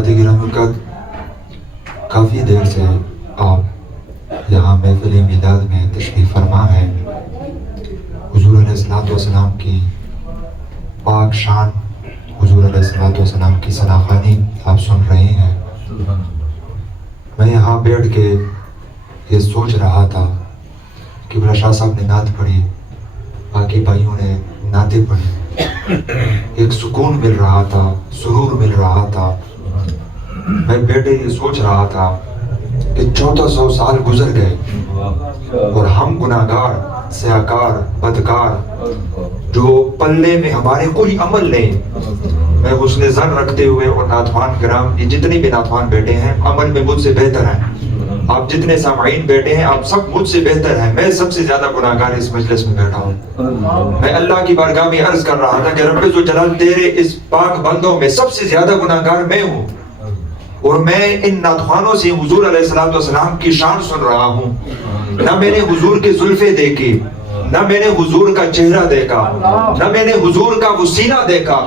حضرات گرامی کا کافی دیر سے آپ یہاں محفل میلاد میں تشریف فرما ہے. حضور علیہ الصلوۃ والسلام کی پاک شان، حضور علیہ الصلوۃ والسلام کی ثناخوانی آپ سن رہے ہیں. میں یہاں بیٹھ کے یہ سوچ رہا تھا کہ قبلہ شاہ صاحب نے نعت پڑھی، باقی بھائیوں نے نعتیں پڑھی، ایک سکون مل رہا تھا، سرور مل رہا تھا. میں بیٹے یہ سوچ رہا تھا کہ 1400 سال گزر گئے اور ہم گناہگار، سیاکار، بدکار، جو پلے میں ہمارے کوئی عمل نہیں. میں حسن ظن رکھتے ہوئے اور ناتوان کرام یہ جتنے بھی ناتوان بیٹے ہیں عمل میں مجھ سے بہتر ہیں. آپ جتنے سامعین بیٹے ہیں آپ سب مجھ سے بہتر ہیں. میں سب سے زیادہ گناہگار اس مجلس میں بیٹھا ہوں. میں اللہ کی بارگاہ میں عرض کر رہا تھا کہ رب ذوالجلال تیرے اس پاک بندوں میں سب سے زیادہ گناہگار میں ہوں، اور میں ان ناتخوانوں سے حضور علیہ الصلوۃ والسلام کی شان سن رہا ہوں. نہ میں نے حضور کی زلفیں دیکھی، نہ میں نے حضور کا چہرہ دیکھا، نہ میں نے حضور کا وہ سینہ دیکھا،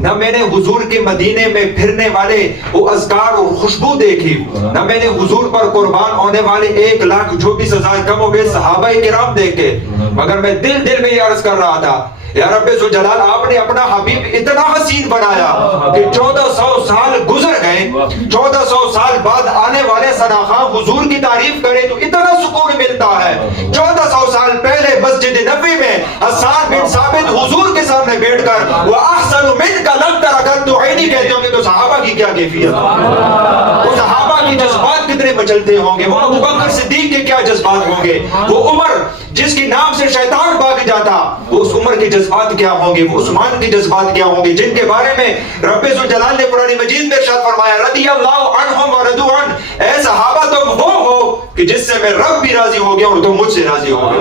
نہ میں نے حضور کے مدینے میں پھرنے والے وہ اذکار اور خوشبو دیکھی، نہ میں نے حضور پر قربان ہونے والے 1,24,000 کم و بیش صحابہ کرام دیکھے. مگر میں دل میں یہ عرض کر رہا تھا یا رب ذوالجلال آپ نے اپنا حبیب اتنا حسین بنایا کہ 1400 سال گزر گئے، 1400 سال بعد آنے والے ثناخواں حضور کی تعریف کرے تو اتنا سکون ملتا ہے. 1400 سال پہلے مسجد نبوی میں حسان بن ثابت حضور کے سامنے بیٹھ کر وہ احسن منک لم تر اگر تو عینی کہتے ہوں گے تو صحابہ کی کیا کیفیت، وہ صحابہ کی جذبات کتنے مچلتے ہوں گے، وہ ابو بکر صدیق کے کیا جذبات ہوں گے، وہ عمر جس کی نام سے شیطان بھاگ جاتا وہ اس عمر کے جذبات کیا ہوں گے، وہ عثمان کے جذبات کیا ہوں گے، جن کے بارے میں رب ذوالجلال نے قرآن مجید میں ارشاد فرمایا رضی اللہ عنہم ورضوا عنہ، اے صحابہ تم وہ ہو کہ جس سے میں رب بھی راضی ہو گیا اور تم مجھ سے راضی ہو گئے.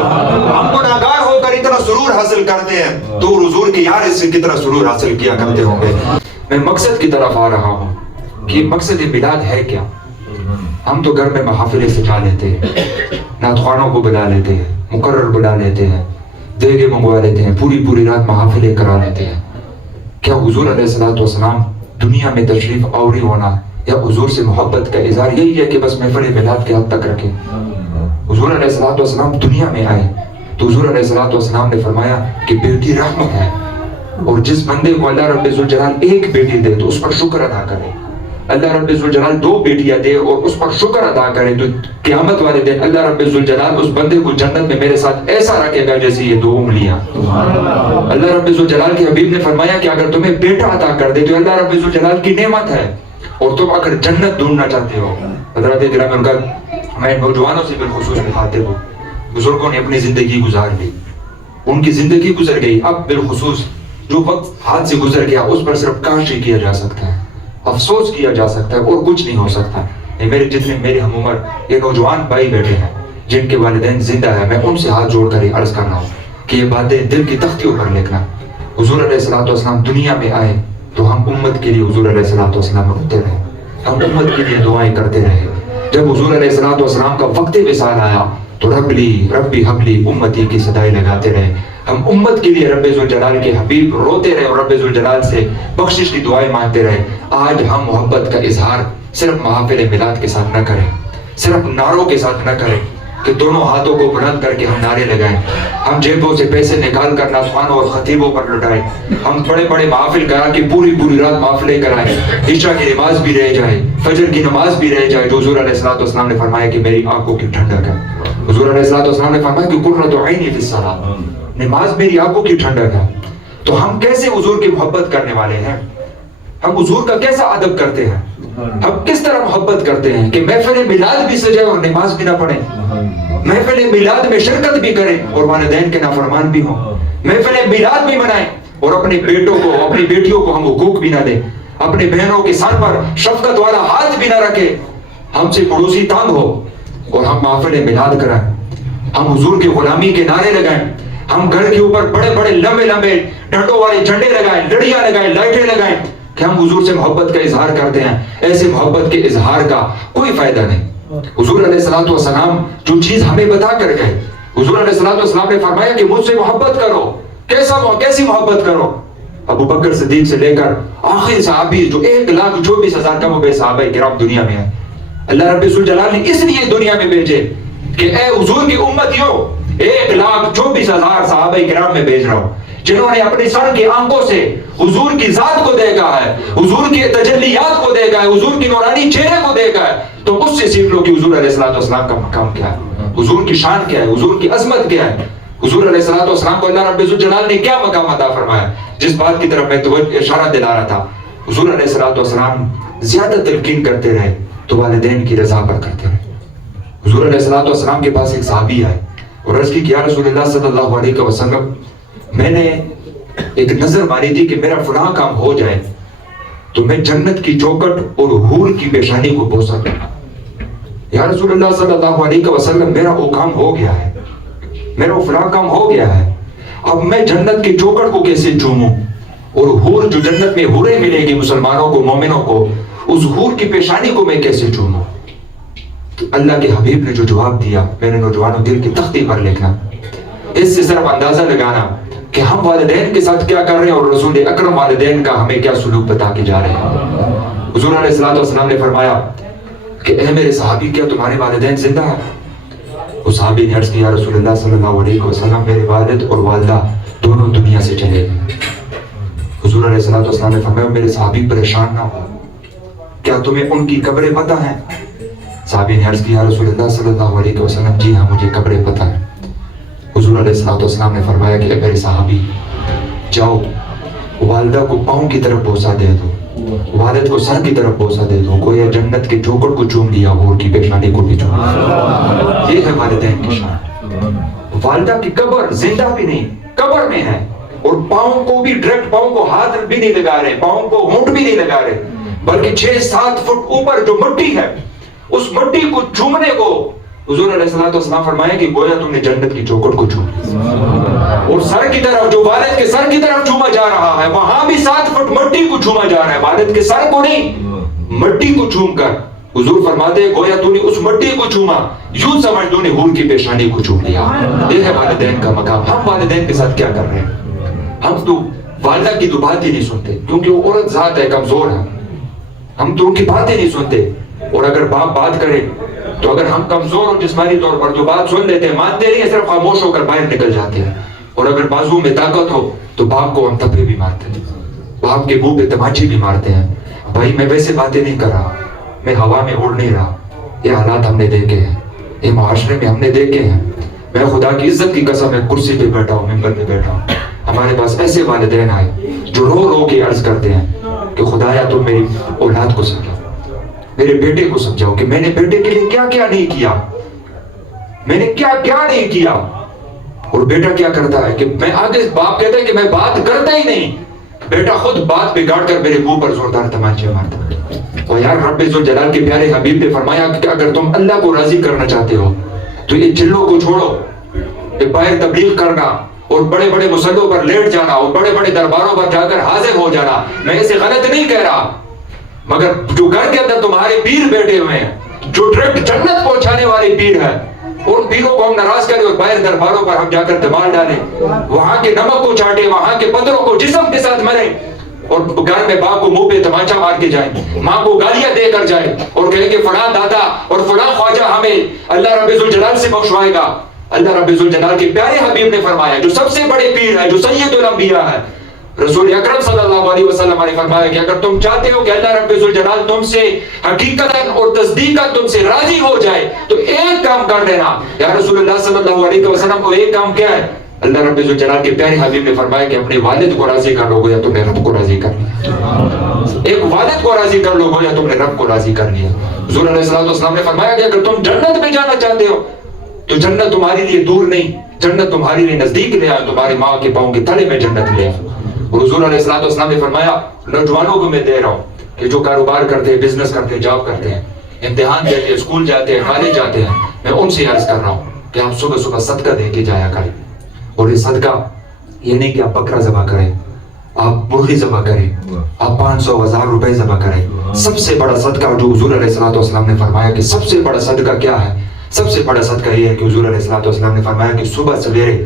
ہم گناہگار ہو کر اتنا سرور حاصل کرتے ہیں تو حضور کے یار اس سے کتنا سرور حاصل کیا کرتے ہوں گے. میں مقصد کی طرف آ رہا ہوں کہ مقصد میلاد ہے کیا. ہم تو گھر میں محافلیں سجا لیتے ہیں، نعتخوانوں کو بلا لیتے ہیں، مقرر بلا لیتے ہیں، دیگے منگوا لیتے ہیں، پوری رات محافلیں کرا لیتے ہیں. کیا حضور علیہ الصلوۃ والسلام دنیا میں تشریف آوری ہونا یا حضور سے محبت کا اظہار یہی ہے کہ بس محفل میلاد کے حد تک رکھیں؟ حضور علیہ الصلوۃ والسلام دنیا میں آئے تو حضور علیہ الصلوۃ والسلام نے فرمایا کہ بیٹی رحمت ہے، اور جس بندے کو اللہ رب ذوالجلال ایک بیٹی دے تو اس پر شکر ادا کرے، اللہ رب ذوالجلال 2 بیٹیاں دے اور اس پر شکر ادا کرے تو قیامت والے دن اللہ رب ذوالجلال اس بندے کو جنت میں میرے ساتھ ایسا رکھے گا جیسے یہ 2 انگلیاں. اللہ رب ذوالجلال کے حبیب نے فرمایا کہ اگر تمہیں بیٹا عطا کر دے تو اللہ رب ذوالجلال کی نعمت ہے، اور تم اگر جنت ڈھونڈنا چاہتے ہو. حضرات گرامی کا میں نوجوانوں سے بالخصوص مخاطب ہوں. بزرگوں نے اپنی زندگی گزار لی، ان کی زندگی گزر گئی، اب بالخصوص جو وقت ہاتھ سے گزر گیا اس پر صرف کاش ہی کیا جا سکتا ہے، افسوس کیا جا سکتا ہے، اور کچھ نہیں ہو سکتا. میرے جتنے میرے ہم عمر یہ نوجوان بھائی بیٹھے ہیں جن کے والدین زندہ ہیں، میں ان سے ہاتھ جوڑ کر عرض کر رہا ہوں کہ یہ باتیں دل کی تختیوں پر لکھنا. حضور علیہ الصلوۃ والسلام دنیا میں آئے تو ہم امت کے لیے حضور علیہ الصلوۃ والسلام روتے رہے، ہم امت کے لیے دعائیں کرتے رہے. جب حضور علیہ الصلوۃ والسلام کا وقت وصال آیا تو ربی حبلی امتی کی صدائیں لگاتے رہے. ہم امت کے لیے رب ذوالجلال کے حبیب روتے رہے اور رب ذوالجلال سے بخشش کی دعائیں مانگتے رہے. آج ہم محبت کا اظہار صرف محافل میلاد کے ساتھ نہ کریں، صرف نعروں کے ساتھ نہ کریں کہ دونوں ہاتھوں کو بلند کر کے ہم نعرے لگائیں، ہم جیبوں سے پیسے نکال کر نعتخوانوں اور خطیبوں پر لٹائیں، ہم بڑے محافل کرا کے پوری رات محفلیں کرائیں، عشاء کی نماز بھی رہ جائے، فجر کی نماز بھی رہ جائے. جو حضور علیہ الصلوۃ والسلام نے فرمایا کہ میری آنکھوں کی ٹھنڈک ہے. حضور علیہ الصلوۃ والسلام نے فرمایا کہ قرۃ عینی فی الصلاۃ، نماز میری آنکھوں کی ٹھنڈک ہے. تو ہم کیسے حضور کی محبت کرنے والے ہیں، ہم حضور کا کیسا ادب کرتے ہیں، ہم کس طرح محبت کرتے ہیں کہ محفل میلاد بھی سجائے اور نماز بھی نہ پڑھیں، محفل میلاد میں شرکت بھی کریں اور والدین کے نافرمان بھی ہوں، محفل میلاد بھی منائیں اور اپنے بیٹوں کو اپنی بیٹیوں کو ہم حقوق بھی نہ دیں، اپنے بہنوں کے سر پر شفقت والا ہاتھ بھی نہ رکھیں. ہم سے پڑوسی تنگ ہو اور ہم محفل میلاد کرائیں، ہم حضور کی غلامی کے نعرے لگائیں، ہم گھر کے اوپر بڑے لمبے ڈنڈوں والے جھنڈے لگائیں، لڑیاں لگائیں، لائٹیں لگائیں کہ ہم حضور سے محبت کا اظہار کرتے ہیں. ایسے محبت کے اظہار کا کوئی فائدہ نہیں. حضور علیہ الصلوۃ والسلام جو چیز ہمیں بتا کر گئے، حضور علیہ الصلوۃ والسلام نے فرمایا کہ مجھ سے محبت کرو. کیسی محبت کرو؟ ابو بکر صدیق سے لے کر آخری صحابی جو 1,24,000 کم و بیش صحابہ کرام دنیا میں ہیں، اللہ رب الجلال نے اس لیے دنیا میں بھیجے کہ اے حضور کی امتیوں 1,24,000 صحابہ کرام میں بھیج رہا ہوں جنہوں نے اپنی سر کی آنکھوں سے حضور کی ذات کو دیکھا ہے، حضور کی تجلیات کو دیکھا ہے، حضور کی نورانی چہرے کو دیکھا ہے. تو اس سے سیکھ لو کہ حضور علیہ السلام کا مقام کیا ہے، حضور کی شان کیا ہے، حضور کی عظمت کیا ہے. حضور علیہ السلام کو اللہ رب الجلال نے کیا مقام عطا فرمایا. جس بات کی طرف میں اشارہ دلا رہا تھا، حضور علیہ السلام زیادہ تلقین کرتے رہے تو والدین کی رضا پر کرتے رہے. حضور علیہ السلام کے پاس ایک صحابی آئے اور عرض کی کہ یا رسول اللہ صلی اللہ علیہ وسلم، میں نے ایک نظر مانی تھی کہ میرا فلاں کام ہو جائے تو میں جنت کی چوکٹ اور حور کی پیشانی کو بوسا کروں. یا رسول اللہ صلی اللہ علیہ وسلم، میرا وہ کام ہو گیا ہے، میرا وہ فلاں کام ہو گیا ہے، اب میں جنت کی چوکٹ کو کیسے چوموں اور حور جو جنت میں حوریں ملے گی مسلمانوں کو، مومنوں کو، اس حور کی پیشانی کو میں کیسے چوموں. اللہ کے حبیب نے جو جواب دیا، میرے نوجوانوں دل کی تختی پر لکھنا، اس سے صرف اندازہ لگانا کہ ہم والدین کے ساتھ کیا کر رہے ہیں اور رسول اکرم والدین کا ہمیں کیا سلوک بتا کے جا رہے ہیں. حضور علیہ السلام نے فرمایا کہ اے میرے صحابی، کیا تمہارے والدین زندہ ہیں؟ اس صحابی نے عرض کیا یا رسول اللہ صلی اللہ علیہ وسلم، میرے والد اور والدہ دونوں دنیا سے چلے گئے. حضور علیہ السلام نے فرمایا میرے صحابی پریشان نہ ہو، کیا تمہیں ان کی قبریں پتہ ہیں؟ صحابی نے عرض کیا یا رسول اللہ صلی اللہ علیہ وسلم، جی ہاں مجھے قبریں پتہ ہیں. حضور علیہ السلام نے فرمایا کہ اے میرے صحابی، جاؤ والدہ کو پاؤں کی طرف بوسا دے دو، والد کو سر کی طرف بوسا دے دو، گویا جنت کے چوکٹ کو چوم لیا، حور کی پیشانی کو بھی چوم لیا. یہ ہے والدین کی شان. والدہ کی قبر زندہ بھی نہیں، قبر میں ہے، اور پاؤں کو بھی ڈائریکٹ، پاؤں کو ہاتھ بھی نہیں لگا رہے، پاؤں کو ہونٹ بھی نہیں لگا رہے، بلکہ 6-7 فٹ اوپر جو مٹی ہے اس مٹی کو چومنے کو حضور علیہ السلام فرمایا کہ گویا تم نے جنت کی چوکٹ کو چوم لیا. اور سر کی طرف، جو والد کے سر کی طرف چوما جا رہا ہے، وہاں بھی 7 فٹ مٹی کو چوما جا رہا ہے، والد کے سر کو نہیں، مٹی کو چوم کر. حضور فرماتے ہیں گویا تو نے اس مٹی کو چوما، یوں سمجھ تو نے حور کی پیشانی کو چوم لیا. یہ ہے والدین کا مقام. ہم والدین کے ساتھ کیا کر رہے ہیں؟ ہم تو والدہ کی تو بات ہی نہیں سنتے، کیونکہ وہ عورت ذات ہے، کمزور ہے، ہم تو ان کی باتیں نہیں سنتے. اور اگر باپ بات کرے تو اگر ہم کمزور اور جسمانی طور پر تو بات سن لیتے ہیں، مانتے نہیں ہیں، صرف خاموش ہو کر باہر نکل جاتے ہیں. اور اگر بازو میں طاقت ہو تو باپ کو ہم تھپے بھی مارتے ہیں، باپ کے منہ پہ تماچے بھی مارتے ہیں. بھائی میں ویسے باتیں نہیں کر رہا، میں ہوا میں اڑ نہیں رہا. یہ حالات ہم نے دیکھے ہیں، یہ معاشرے میں ہم نے دیکھے ہیں. میں خدا کی عزت کی قسم ہے کرسی پہ بیٹھا ہوں، ممبر پہ بیٹھا ہوں، ہمارے پاس ایسے والدین آئے جو رو رو کے عرض کرتے ہیں کہ خدایا تم میری اولاد کو سمجھاؤ، میرے بیٹے کو سمجھاؤ کہ میں نے بیٹے کے لیے کیا کیا نہیں کیا، میں نے کیا کیا نہیں کیا. اور بیٹا کیا کرتا ہے کہ میں آگے، باپ کہتا ہے کہ میں بات کرتا ہی نہیں، بیٹا خود بات بگاڑ کر میرے منہ پر زوردار تمانچے مارتا ہے. اور یار رب ذوالجلال کے پیارے حبیب نے فرمایا کہ اگر تم اللہ کو راضی کرنا چاہتے ہو تو یہ چلوں کو چھوڑو، یہ باہر تبلیغ کرنا اور بڑے بڑے مسلوں پر لیٹ جانا اور بڑے بڑے درباروں پر جا کر حاضر ہو جانا، میں اسے غلط نہیں کہہ رہا، مگر جو گھر کے اندر تمہارے پیر بیٹھے ہوئے ہیں، جو ڈائریکٹ جنت پہنچانے والے پیر ہیں، ان پیروں کو ہم ناراض کریں اور باہر درباروں پر ہم جا کر دمال ڈالیں، وہاں کے نمک کو چاٹیں، وہاں کے پتھروں کو جسم کے ساتھ مریں، اور گھر میں باپ کو منہ پہ تماچا مار کے جائیں، ماں کو گالیاں دے کر جائیں اور کہیں کہ فلاں دادا اور فلاں خواجہ ہمیں اللہ رب ذوالجلال سے بخشوائے گا. اللہ رب ذوالجلال کے پیارے حبیب نے فرمایا، جو سب سے بڑے پیر ہے، جو سید الانبیاء ہے، رسول اکرم صلی اللہ علیہ وسلم نے فرمایا کہ اگر تم چاہتے ہو کہ اللہ رب ذوالجلال تم سے حقیقتاً اور تصدیقاً تم سے راضی ہو جائے تو ایک کام کر لینا. یا رسول اللہ صلی اللہ علیہ وسلم کو ایک کام کیا ہے؟ اللہ رب ذوالجلال کے پیارے حبیب نے فرمایا کہ اپنے والد کو راضی کر لو گے یا تم نے رب کو راضی کر لیا. ایک والد کو راضی کر لو گے یا تم نے رب کو راضی کر لیا. حضور علیہ السلام نے فرمایا کہ اگر تم جنت میں جانا چاہتے ہو تو جنت تمہارے لیے دور نہیں، جنت تمہارے لیے نزدیک لے آؤ، تمہاری ماں کے پاؤں کے تلے میں جنت لے آؤ. اور حضور علیہ السلام نے فرمایا نوجوانوں کو میں دے رہا ہوں کہ جو کاروبار کرتے ہیں، بزنس کرتے ہیں، جاب کرتے ہیں، امتحان دیتے ہیں، اسکول جاتے ہیں، کالج جاتے ہیں، میں ان سے عرض کر رہا ہوں کہ آپ صبح صبح صدقہ دے کے جایا کریں. اور یہ صدقہ یہ نہیں کہ آپ بکرا ذبح کریں، آپ مرغی ذبح کریں، آپ 500,000 روپے ذبح کریں. سب سے بڑا صدقہ جو حضور علیہ السلام نے فرمایا کہ سب سے بڑا صدقہ کیا ہے؟ سب سے بڑا صدقہ یہ ہے کہ حضور علیہ السلام نے فرمایا کہ صبح سویرے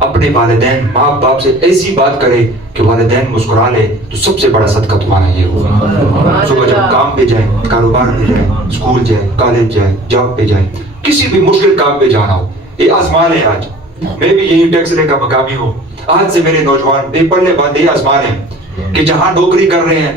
اپنے والدین ماں باپ سے ایسی بات کرے کہ والدین مسکرا لے تو سب سے بڑا صدقہ تمہارا یہ ہوگا. صبح جب کام پہ جائیں, کاروبار میں جائیں, اسکول جائیں, کالج جائیں, جاب پہ جائیں, کسی بھی مشکل کام پہ جانا ہو, یہ آزمان ہے. آج میں بھی یہی ٹیکس لے کا مقامی ہوں. آج سے میرے نوجوان پیپر لے باندھے یہ آزمان ہے کہ جہاں نوکری کر رہے ہیں,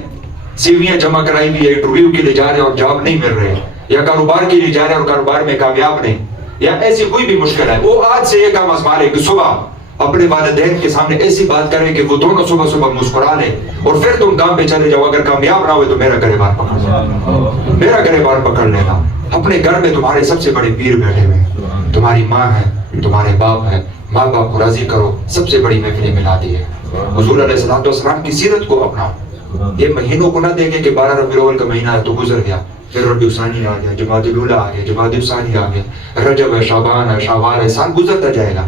سیویاں جمع کرائی بھی ہے, انٹرویو کے لیے جا رہے ہیں اور جاب نہیں مل رہے, یا کاروبار کے لیے جا رہے ہیں اور کاروبار میں کامیاب نہیں, یا ایسی کوئی بھی مشکل ہے, وہ آج سے یہ کام آزما لے کہ صبح اپنے والدین کے سامنے ایسی بات کریں کہ وہ دونوں صبح صبح مسکرا لیں, اور پھر تم کام پہ چلے جاؤ. اگر کامیاب نہ ہوئے تو میرا گریبان پکڑ لینا, میرا گریبان پکڑ لینا. اپنے گھر میں تمہارے سب سے بڑے پیر بیٹھے ہوئے ہیں, تمہاری ماں ہے, تمہارے باپ ہے. ماں باپ کو راضی کرو, سب سے بڑی محفل میلادی ہے. حضور علیہ السلام کی سیرت کو اپناؤ. یہ مہینوں کو نہ دیکھیں کہ 12 ربیع الاول کا مہینہ ہے تو گزر گیا, پھر ربیع ثانی آ گیا, جمادی الاولیٰ آ گیا, جمادی ثانی آ گیا, رجب ہے, شعبان ہے, شوال ہے, سال گزرتا جائے گا.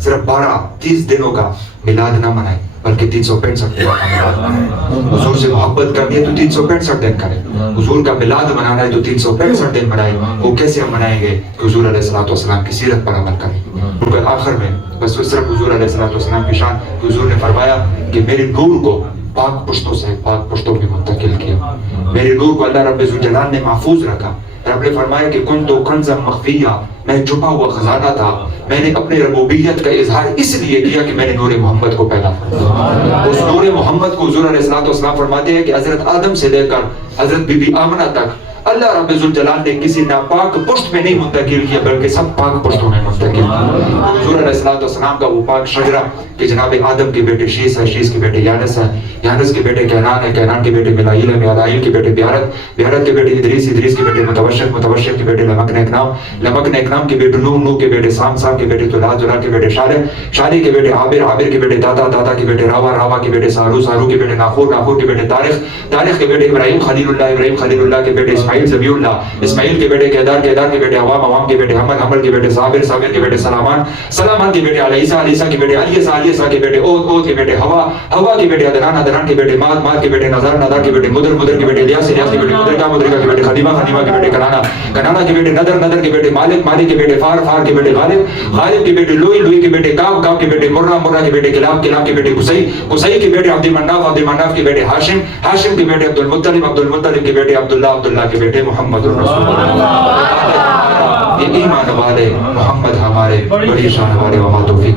صرف 12-30 دنوں کا میلاد نہ منائے, بلکہ 365 دنوں کا میلاد منائے. حضور سے محبت کرنی ہے تو 365 دن کریں. حضور کا میلاد منانا ہے تو 365 دن منائیں. وہ کیسے ہم منائیں گے کہ حضور علیہ السلام کی سیرت پر عمل کریں. کیونکہ آخر میں بس صرف حضور علیہ السلام کی شان, حضور نے فرمایا کہ میرے نور کو پاک پشتوں سے پاک پشتوں میں منتقل کیا. میرے نور کو اللہ رب ذوالجلال نے محفوظ رکھا. رب نے فرمایا کہ کنت کنزا مخفیہ, میں چھپا ہوا خزانہ تھا. میں نے اپنے ربوبیت کا اظہار اس لیے کیا کہ میں نے نور محمد کو پیدا فرمایا. اس نور محمد کو حضور علیہ السلام فرماتے ہیں کہ حضرت آدم سے لے کر حضرت بی بی آمنہ تک اللہ رب ذوالجلال نے کسی ناپاک پشت میں نہیں منتقل کیا, بلکہ سب پاک پشتوں میں منتقل کیا. حضور علیہ السلام کا وہ پاک شجرہ کہ جناب آدم کے بیٹے شیس ہے, شیس کے بیٹے یانس ہے, یانس کے بیٹے کینان ہے, کینان کے بیٹے ملائیل ہے, ملائیل کے بیٹے بیارت, بیارت کے بیٹے ادریس, ادریس کے بیٹے متوشر, متوشر کے بیٹے لمکن اکنام, لمکن اکنام کے بیٹے نوح, نوح کے بیٹے سام, سام کے بیٹے تلا, تلا کے بیٹے شالح, شالح کے بیٹے عابر, عابر کے بیٹے دادا, دادا کے بیٹے راوا, راوا کے بیٹے سارو, سارو کے بیٹے ناخور, ناخور کے بیٹے تاریخ, تاریخ کے بیٹے ابراہیم خلیل اللہ, ابراہیم خلیل اللہ کے بیٹے اسماعیل ذبیح اللہ, اسماعیل کے بیٹے کیدار, کیدار کے بیٹے عوام, عوام کے بیٹے حمل, حمل کے بیٹے صابر, صابر کے بیٹے سلامان, سلامان کے بیٹے علیسیٰ, علیسیٰ کے بیٹے علیسیٰ, علیسیٰ کے بیٹے عود, عود کے بیٹے ہوا, ہوا کے بیٹے عدنان, عدنان کے بیٹے ماد, ماد کے بیٹے نظر, نظر کے بیٹے مدر, مدر کے بیٹے الیاس, الیاس کے بیٹے مدرکہ, مدرکہ کے بیٹے خدیمہ, خدیمہ کے بیٹے کنانا, کنانا کے بیٹے نظر, نظر کے بیٹے مالک, مالک کے بیٹے فار, فار کے بیٹے غالب, غالب کے بیٹے لوئی, لوئی کے بیٹے کعب, کعب کے بیٹے مرہ, مرہ کے بیٹے کلاب, کلاب کے بیٹے قصی, قصی کے بیٹے عبد المناف, عبد المناف کے بیٹے ہاشم, ہاشم کے بیٹے عبد المطلب, عبد المطلب کے بیٹے عبداللہ, عبداللہ کے بیٹے محمد الرسول اللہ. یہ ایمان والے محمد ہمارے بڑی شان والے, وما توفیق.